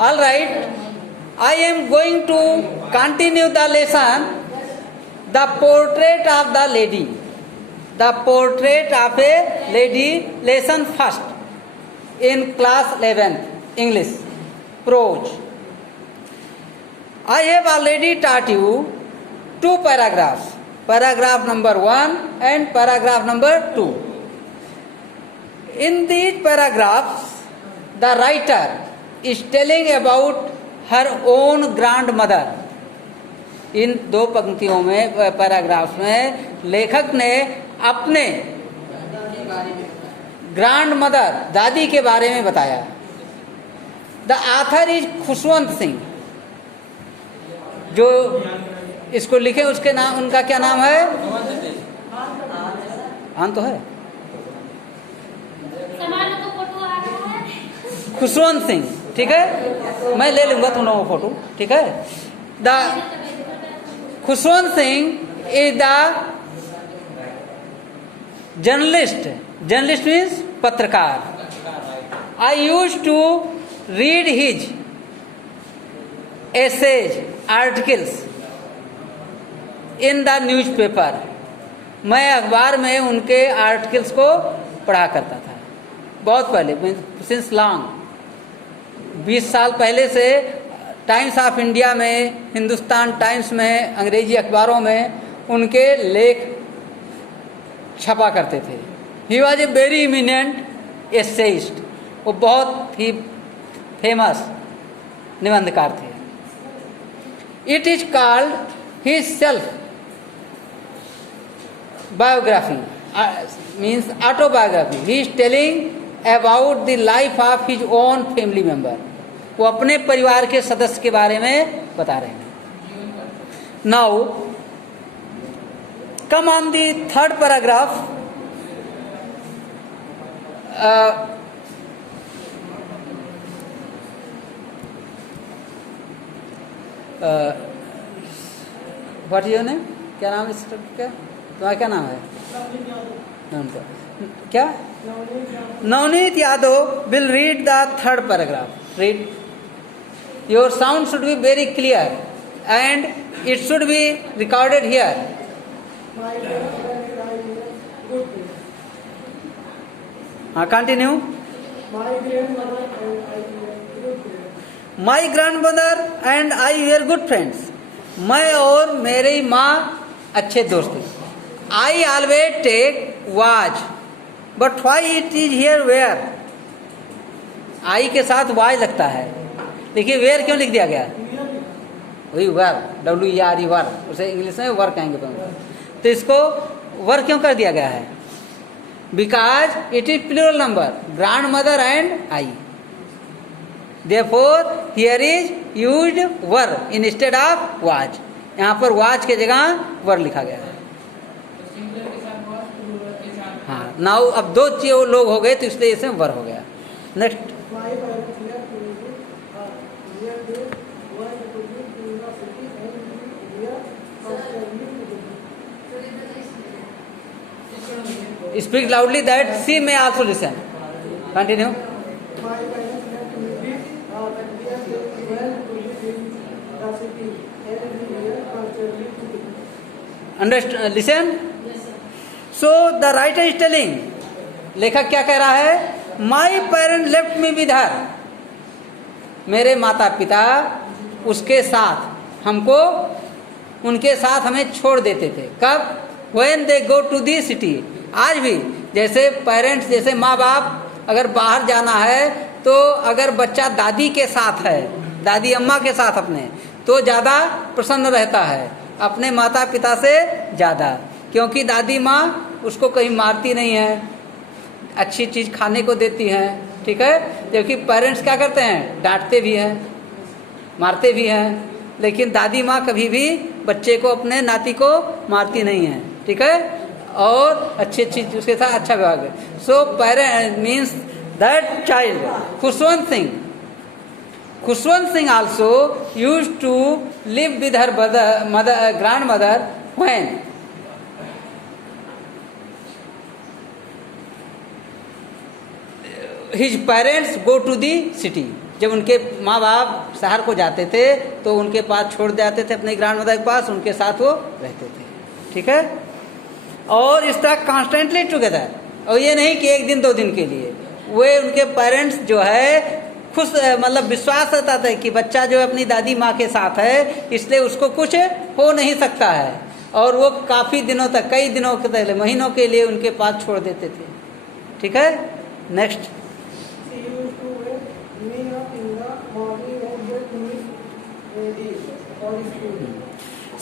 All right, I am going to continue the lesson, the portrait of the lady. The portrait of a lady, lesson first in class 11th, English, prose. I have already taught you two paragraphs, paragraph number 1 and paragraph number 2. In these paragraphs, the writer is telling about her own grandmother. इन दो पंक्तियों में, paragraph में लेखक ने अपने grand mother, दादी के बारे में बताया. The author is Khushwant Singh. जो इसको लिखे उसके नाम, उनका क्या नाम है? हाँ तो है, खुशवंत सिंह. ठीक है, मैं ले लूंगा तुम लोगों को फोटो. ठीक है. The Khushwant Singh is the journalist. Journalist means पत्रकार. I use to read his essays, articles in the newspaper. मैं अखबार में उनके आर्टिकल्स को पढ़ा करता था बहुत पहले, सिंस लॉन्ग. 20 साल पहले से टाइम्स ऑफ इंडिया में, हिंदुस्तान टाइम्स में, अंग्रेजी अखबारों में उनके लेख छपा करते थे. He was a very eminent essayist. वो बहुत ही फेमस निबंधकार थे. It is called his self biography, means autobiography. He is telling about the life of his own family member. वो अपने परिवार के सदस्य के बारे में बता रहे हैं. Now come on the third paragraph. What is your name? क्या नाम है इस का? तुम्हारा क्या नाम है? क्या? Navneet Yadav will read the third paragraph. Read. Your sound should be very clear and it should be recorded here. Continue. My grandmother and I were good friends. मैं और मेरी माँ अच्छे दोस्त थे. I always take watch, but why it is here where? I के साथ watch लगता है. देखिए where क्यों लिख दिया गया? वही वर, WERE वर, उसे इंग्लिश में वर कहेंगे. तो इसको वर क्यों कर दिया गया है? Because it is plural number, grand mother and I. Therefore here is used were instead of was. यहाँ पर वाज के जगह वर लिखा गया है. हाँ, नाउ अब दो लोग हो गए तो इसलिए इसमें वर हो गया. Next. Speak loudly that she may also listen. Continue. Understand? Listen. So the writer is telling. लेखक क्या कह रहा है? My parents left me with her. मेरे माता पिता उसके साथ, हमको उनके साथ हमें छोड़ देते थे. कब? When they go to the city. आज भी जैसे पेरेंट्स, जैसे माँ बाप अगर बाहर जाना है तो अगर बच्चा दादी के साथ है, दादी अम्मा के साथ अपने, तो ज़्यादा प्रसन्न रहता है अपने माता पिता से ज़्यादा, क्योंकि दादी माँ उसको कहीं मारती नहीं है, अच्छी चीज़ खाने को देती हैं. ठीक है. जबकि पेरेंट्स क्या करते हैं? डांटते भी हैं, मारते भी हैं, लेकिन दादी माँ कभी भी बच्चे को, अपने नाती को मारती नहीं है. ठीक है. और अच्छी अच्छी उसके साथ अच्छा व्यवहार है. So parent means that child. Khushwant Singh also use to live with her grand mother when his parents go to the city. जब उनके माँ बाप शहर को जाते थे तो उनके पास छोड़ जाते थे, अपने ग्रैंड मदर के पास, उनके साथ वो रहते थे। ठीक है, और इस तरह कॉन्स्टेंटली टुगेदर, और ये नहीं कि एक दिन 2 दिन के लिए। वे उनके पेरेंट्स जो है खुश, मतलब विश्वास रहता था कि बच्चा जो अपनी दादी माँ के साथ है, इसलिए उसको कुछ हो नहीं सकता है, और वो काफ़ी दिनों तक, कई दिनों के पहले, महीनों के लिए उनके पास छोड़ देते थे। ठीक है, next.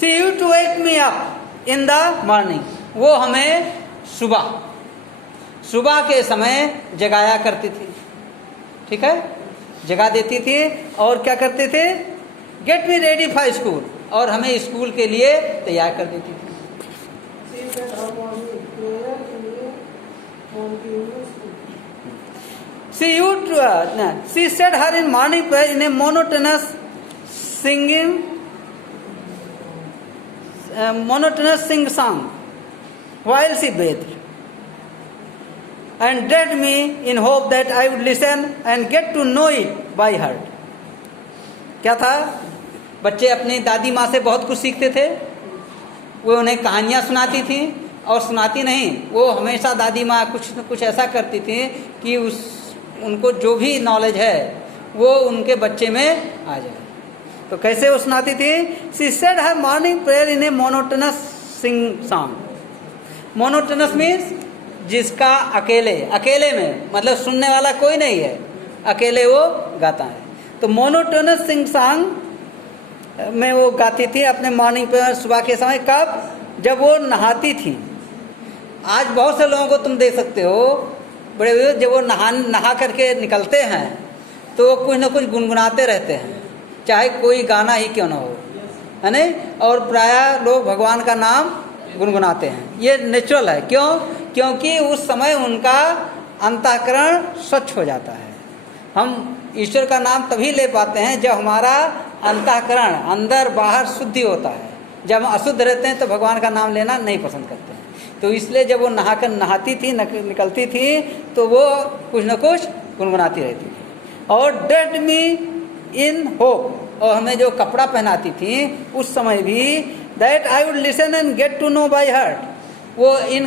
She used to wake me up in the morning. वो हमें सुबह के समय जगाया करती थी। ठीक है, जगा देती थी, और क्या करते थे, get me ready for school, और हमें स्कूल के लिए तैयार कर देती थी। She said her in morning prayer in a monotonous sing song while she bathed, and led me in hope that I would listen and get to know it by heart. क्या था, बच्चे अपनी दादी माँ से बहुत कुछ सीखते थे। वो उन्हें कहानियाँ सुनाती थी, और सुनाती नहीं, वो हमेशा दादी माँ कुछ न कुछ ऐसा करती थी कि उनको जो भी नॉलेज है वो उनके बच्चे में आ जाए। तो कैसे वो सुनाती थी? She said her morning prayer in a monotonous sing song. Monotonous means जिसका अकेले में, मतलब सुनने वाला कोई नहीं है, अकेले वो गाता है। तो मोनोटोनस सिंग सॉन्ग में वो गाती थी अपने मॉर्निंग पर, सुबह के समय। कब? जब वो नहाती थी। आज बहुत से लोगों को तुम देख सकते हो, बड़े जब वो नहा करके निकलते हैं तो वो कुछ ना कुछ गुनगुनाते रहते हैं, चाहे कोई गाना ही क्यों ना हो, है नहीं? और प्रायः लोग भगवान का नाम गुनगुनाते हैं। ये नेचुरल है। क्यों? क्योंकि उस समय उनका अंतःकरण स्वच्छ हो जाता है। हम ईश्वर का नाम तभी ले पाते हैं जब हमारा अंतःकरण अंदर बाहर शुद्धि होता है। जब हम अशुद्ध रहते हैं तो भगवान का नाम लेना नहीं पसंद करते हैं। तो इसलिए जब वो नहाती थी, निकलती थी, तो वो कुछ न कुछ गुनगुनाती रहती थी। और डेड मी इन होप, और हमें जो कपड़ा पहनाती थी उस समय भी, that I would listen and get to know by heart, वो इन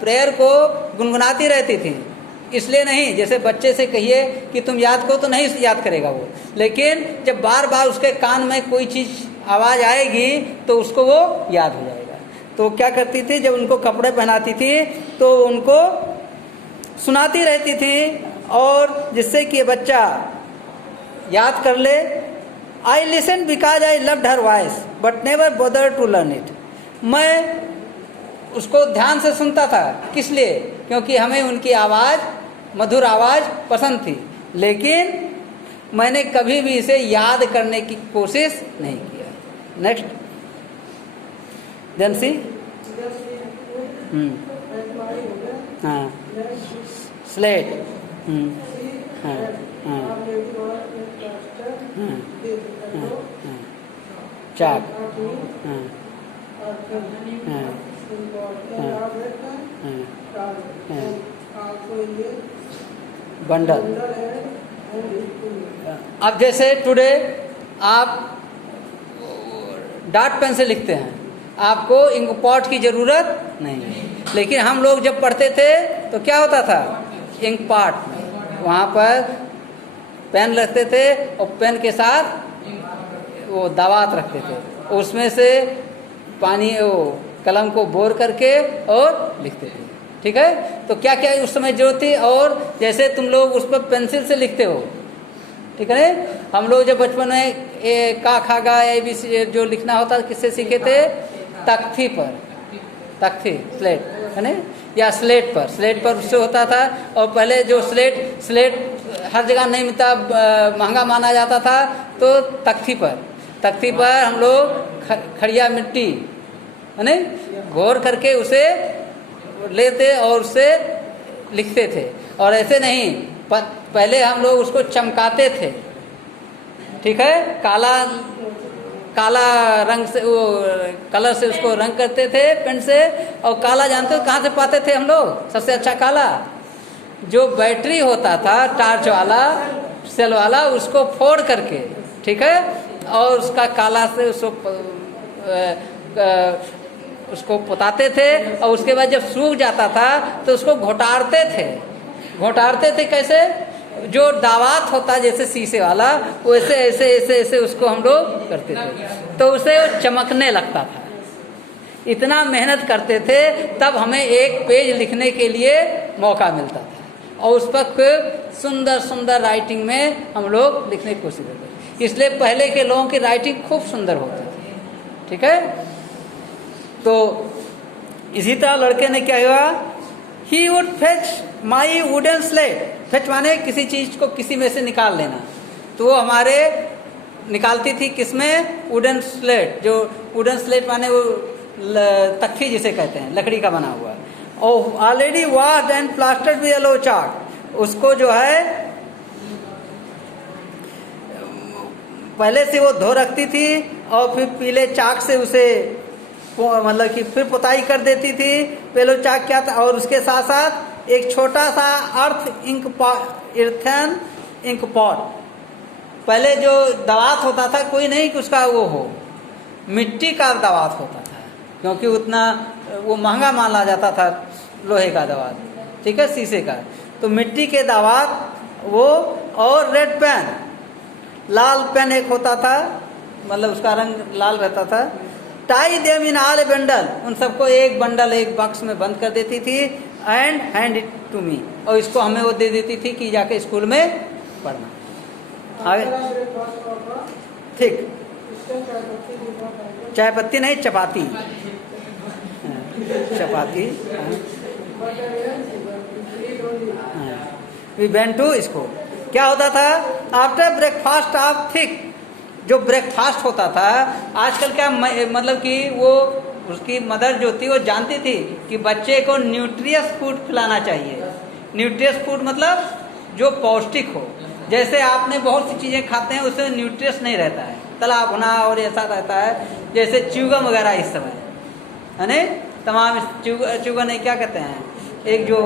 प्रेयर को गुनगुनाती रहती थी। इसलिए नहीं, जैसे बच्चे से कहिए कि तुम याद करो तो नहीं याद करेगा वो, लेकिन जब बार बार उसके कान में कोई चीज़ आवाज़ आएगी तो उसको वो याद हो जाएगा। तो क्या करती थी, जब उनको कपड़े पहनाती थी तो उनको सुनाती रहती थी, और जिससे कि बच्चा याद कर ले। I listen because I loved her voice but never bother to learn it. मैं उसको ध्यान से सुनता था, किस लिए? क्योंकि हमें उनकी आवाज़, मधुर आवाज़ पसंद थी, लेकिन मैंने कभी भी इसे याद करने की कोशिश नहीं किया। नेक्स्ट, देन सी, हाँ, स्लेट, हाँ, हाँ, चाक, हाँ, बंडल। अब जैसे टुडे आप डॉट पेन से लिखते हैं, आपको इंक पॉट की ज़रूरत नहीं है, लेकिन हम लोग जब पढ़ते थे तो क्या होता था, इंक पॉट वहाँ पर पेन रखते थे और पेन के साथ वो दावात रखते थे, उसमें से पानी वो कलम को बोर करके और लिखते थे। ठीक है, तो क्या क्या उस समय जरूरत थी। और जैसे तुम लोग उस पर पेंसिल से लिखते हो, ठीक है ना, हम लोग जब बचपन में का खा गा ABC जो लिखना होता किससे सीखे थे? तख्ती पर, तख्ती, स्लेट, है ना, या स्लेट पर उससे होता था। और पहले जो स्लेट हर जगह नहीं मिलता, महंगा माना जाता था, तो तख्ती पर हम लोग खड़िया मिट्टी, है ना, घोर करके उसे लेते और उससे लिखते थे। और ऐसे नहीं, पहले हम लोग उसको चमकाते थे। ठीक है, काला रंग से, वो कलर से उसको रंग करते थे पेन से। और काला जानते हो कहाँ से पाते थे हम लोग? सबसे अच्छा काला जो बैटरी होता था, टार्च वाला, सेल वाला, उसको फोड़ करके, ठीक है, और उसका काला से उसको पोताते थे, और उसके बाद जब सूख जाता था तो उसको घोटारते थे। घोटारते थे कैसे? जो दावात होता जैसे शीशे वाला, वैसे ऐसे ऐसे ऐसे उसको हम लोग करते थे, तो उसे चमकने लगता था। इतना मेहनत करते थे, तब हमें एक पेज लिखने के लिए मौका मिलता था, और उस पर सुंदर सुंदर राइटिंग में हम लोग लिखने की कोशिश करते। इसलिए पहले के लोगों की राइटिंग खूब सुंदर होती थी, ठीक है। तो इसी तरह लड़के ने क्या हुआ, he would fetch my wooden slate. Fetch माने किसी चीज को किसी में से निकाल लेना, तो वो हमारे निकालती थी किसमें, वुडन स्लेट। जो वुडन स्लेट माने वो तख्ती जिसे कहते हैं, लकड़ी का बना हुआ, और already washed and plastered with yellow chalk. उसको जो है पहले से वो धो रखती थी, और फिर पीले चाक से उसे मतलब कि फिर पुताई कर देती थी। पहले चाक क्या था, और उसके साथ साथ एक छोटा सा इर्थन इंक पॉट। पहले जो दवात होता था, कोई नहीं कि उसका वो हो, मिट्टी का दवात होता था, क्योंकि उतना वो महंगा माना जाता था लोहे का दवात, ठीक है, शीशे का। तो मिट्टी के दवात वो, और रेड पेन, लाल पेन एक होता था, मतलब उसका रंग लाल रहता था। Tie them in all A bundle, उन सबको एक बंडल एक बॉक्स में बंद कर देती थी, and hand it to me, और इसको हमें वो दे देती थी कि जाके स्कूल में पढ़ना। आगे ठीक, चाय पत्ती नहीं, चपाती, चपाती। We went to school. क्या होता था, आफ्टर ब्रेकफास्ट ऑफ थिक, जो ब्रेकफास्ट होता था, आजकल क्या मतलब कि वो उसकी मदर जो थी वो जानती थी कि बच्चे को न्यूट्रियस फूड खिलाना चाहिए। न्यूट्रियस फूड मतलब जो पौष्टिक हो। जैसे आपने बहुत सी चीज़ें खाते हैं उसमें न्यूट्रियस नहीं रहता है, तला भुना और ऐसा रहता है, जैसे च्यूगम वगैरह इस समय है ना, तमाम च्यूगम नहीं क्या कहते हैं, एक जो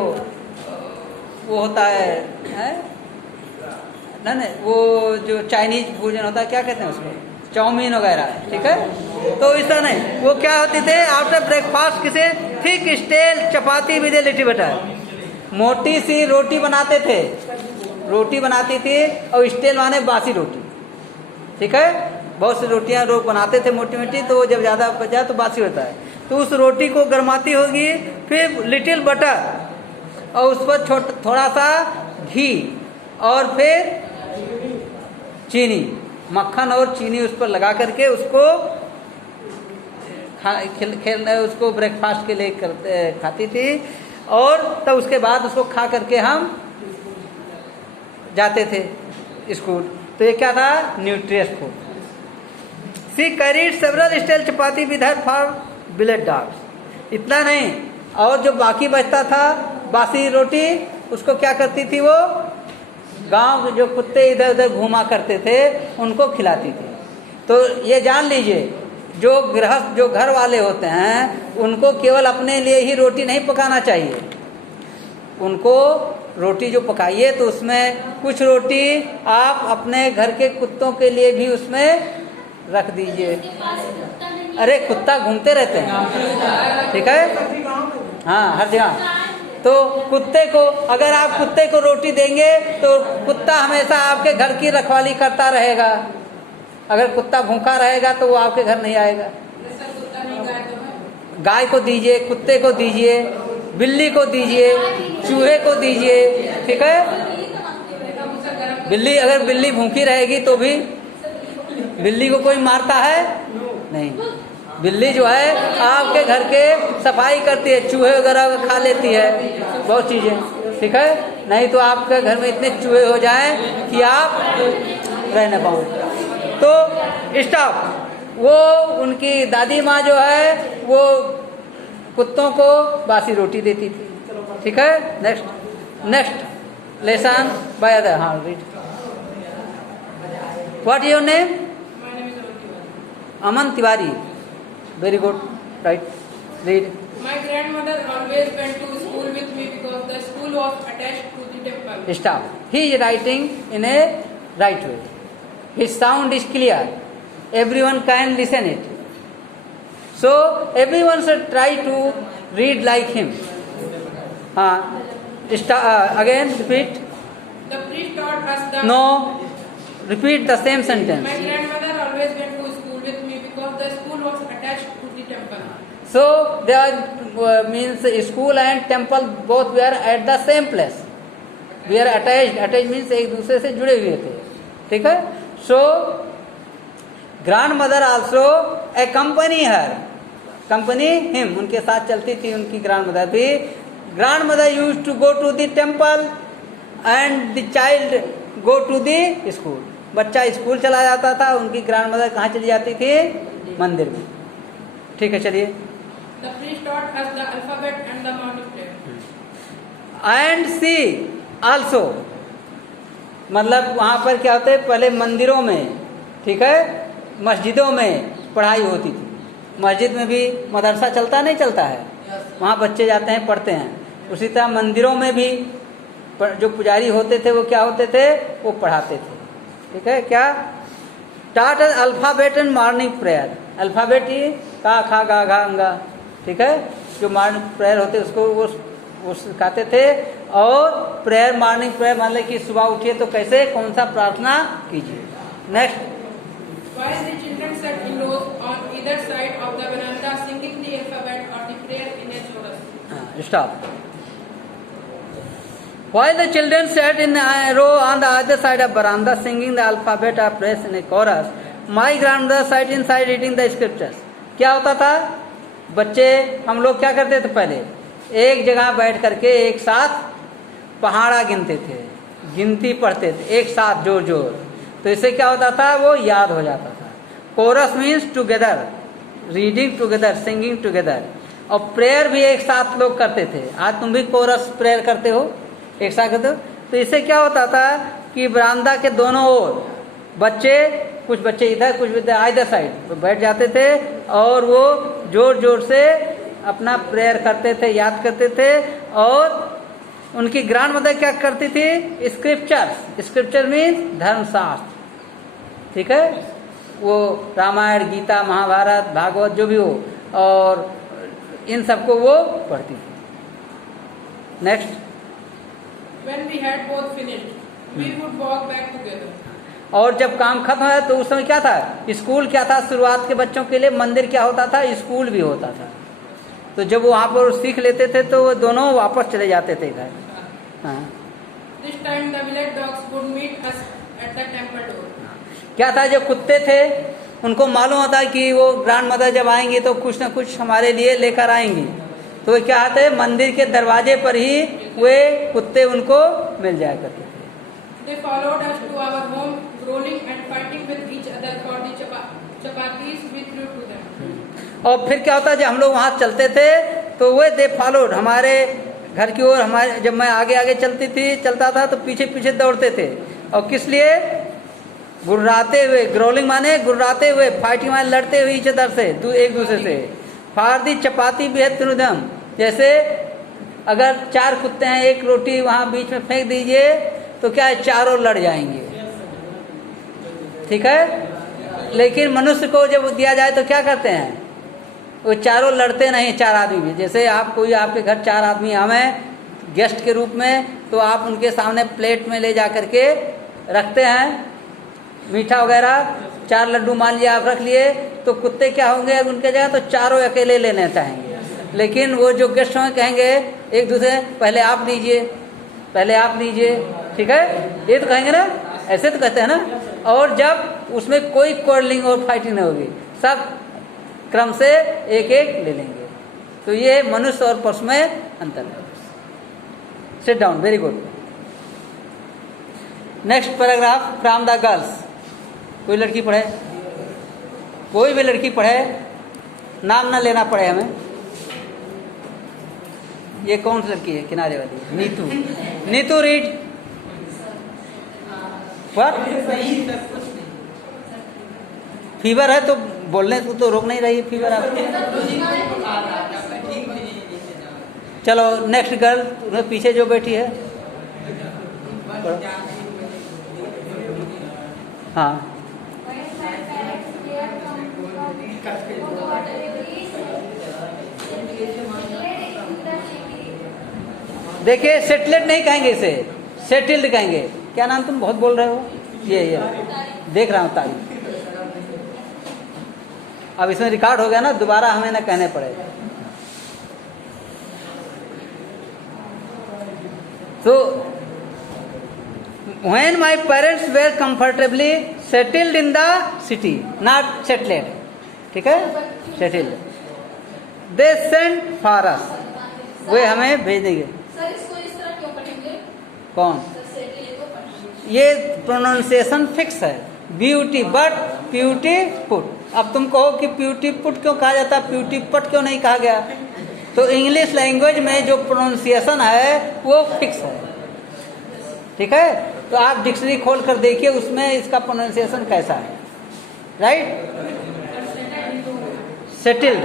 वो होता है ना, वो जो चाइनीज भोजन होता है, क्या कहते हैं उसको, चाउमीन वगैरह, ठीक है। तो ऐसा नहीं, वो क्या होते थे आफ्टर ब्रेकफास्ट, किसे, thick stale chapati with little butter, मोटी सी रोटी बनाते थे, रोटी बनाती थी, और स्टेल माने बासी रोटी, ठीक है। बहुत सी रोटियां लोग बनाते थे मोटी मोटी, तो जब ज़्यादा बच जाए तो बासी होता है, तो उस रोटी को गरमाती होगी, फिर लिटिल बटर, और उस पर थोड़ा सा घी, और फिर चीनी, मक्खन और चीनी उस पर लगा करके उसको उसको ब्रेकफास्ट के लिए खाती थी, और तब उसके बाद उसको खा करके हम जाते थे स्कूल। तो ये क्या था, nutritious food. She carried several stale chapati with her for village dogs. इतना नहीं, और जो बाकी बचता था बासी रोटी, उसको क्या करती थी, वो गांव के जो कुत्ते इधर उधर घूमा करते थे उनको खिलाती थी। तो ये जान लीजिए, जो गृहस्थ जो घर वाले होते हैं उनको केवल अपने लिए ही रोटी नहीं पकाना चाहिए, उनको रोटी जो पकाइए तो उसमें कुछ रोटी आप अपने घर के कुत्तों के लिए भी उसमें रख दीजिए। अरे कुत्ता घूमते रहते हैं, ठीक है, हाँ, हर जगह। तो कुत्ते को, अगर आप कुत्ते को रोटी देंगे तो कुत्ता हमेशा आपके घर की रखवाली करता रहेगा। अगर कुत्ता भूखा रहेगा तो वो आपके घर नहीं आएगा। गाय को दीजिए, कुत्ते को दीजिए, बिल्ली को दीजिए, चूहे को दीजिए, ठीक है। बिल्ली, अगर बिल्ली भूखी रहेगी तो भी बिल्ली को कोई मारता है नहीं। बिल्ली जो है आपके घर के सफाई करती है, चूहे वगैरह खा लेती है बहुत चीज़ें, ठीक है। नहीं तो आपके घर में इतने चूहे हो जाएं कि आप रह न पाओ। तो स्टॉप, वो उनकी दादी माँ जो है वो कुत्तों को बासी रोटी देती थी, ठीक है। नेक्स्ट लेसन बाय अदर, हाँ, read. What is your name? Aman Tiwari. Very good. Right. Read. My grandmother always went to school with me because the school was attached to the temple. Stop. he is writing in a right way. His sound is clear. Everyone can listen it. So everyone should try to read like him. Again repeat. The priest taught us the. No, repeat the same sentence. My grandmother always went to school with me because the school was attached to the temple. So there means school and temple both were at the same place. We are attached. Attached means एक दूसरे से जुड़े हुए थे. ठीक है? So grandmother also accompany her. Company him. उनके साथ चलती थी उनकी grandmother भी. Grandmother used to go to the temple and the child go to the school. बच्चा स्कूल चला जाता था, उनकी ग्रैंडमदर कहाँ चली जाती थी? मंदिर में. ठीक है, चलिए. The priest taught us the alphabet and the morning prayer. And see also, मतलब वहाँ पर क्या होता है, पहले मंदिरों में, ठीक है, मस्जिदों में पढ़ाई होती थी. मस्जिद में भी मदरसा चलता नहीं चलता है, वहाँ बच्चे जाते हैं पढ़ते हैं. उसी तरह मंदिरों में भी जो पुजारी होते थे वो क्या होते थे, वो पढ़ाते थे. ठीक है, क्या टाट alphabet and morning prayer. Alphabet ही का खा गा घा अंगा. ठीक है, जो मॉर्निंग प्रेयर होते उसको वो सिखाते थे. और प्रेयर मॉर्निंग प्रेयर मान ले कि सुबह उठिए तो कैसे कौन सा प्रार्थना कीजिए. Next. While the children sat in rows on either side of the veranda singing the alphabet or the prayer in a chorus. Stop. While the children sat in a row on the other side of veranda singing the alphabet or prayer in a chorus, my grandmother sat inside reading the scriptures. क्या होता था, बच्चे हम लोग क्या करते थे, पहले एक जगह बैठ करके एक साथ पहाड़ा गिनते थे, गिनती पढ़ते थे एक साथ जोर जोर. तो इससे क्या होता था, वो याद हो जाता था. Chorus means together, reading together, singing together. और प्रेयर भी एक साथ लोग करते थे. आज तुम भी कोरस प्रेयर करते हो, एक साथ करते हो. तो इससे क्या होता था कि बरामदा के दोनों ओर बच्चे, कुछ बच्चे इधर कुछ इधर साइड बैठ जाते थे और वो जोर जोर से अपना प्रेयर करते थे, याद करते थे. और उनकी ग्रैंड मदर क्या करती थी, स्क्रिप्चर्स. स्क्रिप्चर मीन्स धर्मशास्त्र. ठीक है, वो रामायण, गीता, महाभारत, भागवत जो भी हो, और इन सबको वो पढ़ती थी. Next. When we had both finished, we would walk back together. और जब काम खत्म है तो उस समय क्या था, स्कूल क्या था. शुरुआत के बच्चों के लिए मंदिर क्या होता था, स्कूल भी होता था. तो जब वो वहाँ पर सीख लेते थे तो वो दोनों वापस चले जाते थे घर. This time the village dogs would meet us at the temple door. क्या था, जो कुत्ते थे उनको मालूम होता कि वो ग्रैंड मदर जब आएंगी तो कुछ ना कुछ हमारे लिए लेकर आएंगी. तो वे क्या आते, मंदिर के दरवाजे पर ही वे कुत्ते उनको मिल जाया करते थे. They followed us to our home, growling and fighting with each other for the chapatis we threw to them. और फिर क्या होता, जब हम लोग वहाँ चलते थे तो वे दे फॉलोड हमारे घर की ओर. हमारे जब मैं आगे आगे चलता था तो पीछे पीछे दौड़ते थे. और किस लिए, गुर्राते हुए. ग्रोलिंग माने गुर्राते हुए, फाइटिंग माने लड़ते हुए इच अदर से, एक दूसरे से. फारदी चपाती बेहद त्रिदम. जैसे अगर 4 कुत्ते हैं, एक रोटी वहाँ बीच में फेंक दीजिए तो क्या है, चारों लड़ जाएंगे. ठीक है, लेकिन मनुष्य को जब दिया जाए तो क्या करते हैं, वो चारों लड़ते नहीं. 4 आदमी भी, जैसे आप कोई आपके घर 4 आदमी हमें गेस्ट के रूप में, तो आप उनके सामने प्लेट में ले जा करके रखते हैं मीठा वगैरह. 4 लड्डू मान लिया आप रख लिए, तो कुत्ते क्या होंगे उनके जगह, तो चारों अकेले लेने चाहेंगे. लेकिन वो जो गेस्ट होंगे कहेंगे एक दूसरे, पहले आप लीजिए, पहले आप लीजिए. ठीक है, ये तो कहेंगे ना, ऐसे तो कहते हैं ना. और जब उसमें कोई क्वारलिंग और फाइटिंग नहीं होगी, सब क्रम से एक एक ले लेंगे. तो ये मनुष्य और पशु में अंतर है. Sit down. Very good. Next paragraph from the girls. कोई लड़की पढ़े, कोई भी लड़की पढ़े, नाम ना लेना पड़े हमें. ये कौन सी लड़की है किनारे वाली, Neetu. Neetu read. What, fever है तो बोलने को तो रोक नहीं रही है फीवर आपको. चलो नेक्स्ट गर्ल, पीछे जो बैठी है पढ़ो। हाँ, देखिए सेटलेड नहीं कहेंगे इसे, सेटिल्ड कहेंगे। क्या नाम तुम बहुत बोल रहे हो? ये देख रहा हूँ तारीफ। अब इसमें रिकॉर्ड हो गया ना, दोबारा हमें ना कहने पड़ेगा। तो when my parents were comfortably settled in the city, not settled, ठीक है, settled, they sent for us, वे हमें भेज देंगे। सर इसको इस तरह क्यों पढ़ेंगे? कौन? सेटिल ये प्रोनाउंसिएशन फिक्स है, ब्यूटी बट प्यूटी पुट। अब तुम कहो कि प्यूटी पुट क्यों कहा जाता है, प्यूटी पट क्यों नहीं कहा गया? तो इंग्लिश लैंग्वेज में जो प्रोनाउंसिएशन है वो फिक्स है, ठीक है। तो आप डिक्शनरी खोल कर देखिए उसमें इसका प्रोनाउंसिएशन कैसा है, राइट। सेटिल्ड।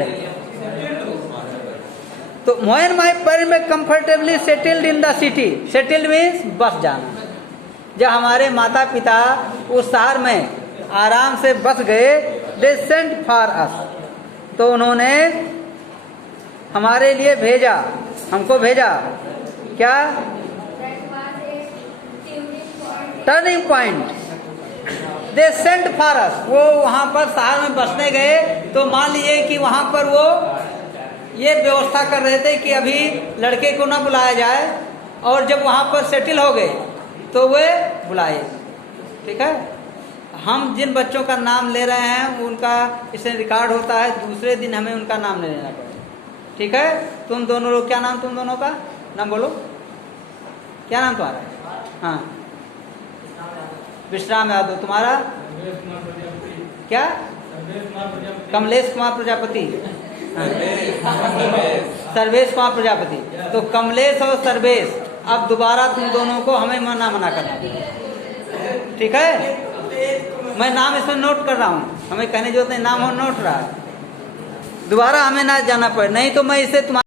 तो when my parents were comfortably settled in the city, settled means बस जाना। जब हमारे माता पिता उस शहर में आराम से बस गए, they sent for us, तो उन्होंने हमारे लिए भेजा, हमको भेजा। क्या? Turning point. They sent for us, वो वहां पर शहर में बसने गए। तो मान लीजिए कि वहां पर वो ये व्यवस्था कर रहे थे कि अभी लड़के को ना बुलाया जाए, और जब वहां पर सेटल हो गए तो वे बुलाए, ठीक है। हम जिन बच्चों का नाम ले रहे हैं उनका इसमें रिकॉर्ड होता है, दूसरे दिन हमें उनका नाम ले लेना पड़ेगा, ठीक है। तुम दोनों लोग, क्या नाम तुम दोनों का? नाम बोलो, क्या नाम तुम्हारा? हाँ, विश्राम यादव। तुम्हारा क्या? कमलेश कुमार प्रजापति। हाँ। सर्वेश कुमार प्रजापति। तो कमलेश और सर्वेश, अब दोबारा तुम दोनों को हमें मना करना, ठीक है। मैं नाम इसमें नोट कर रहा हूँ, हमें कहने जो नाम हो नोट रहा है, दोबारा हमें ना जाना पड़े, नहीं तो मैं इसे तुम्हारा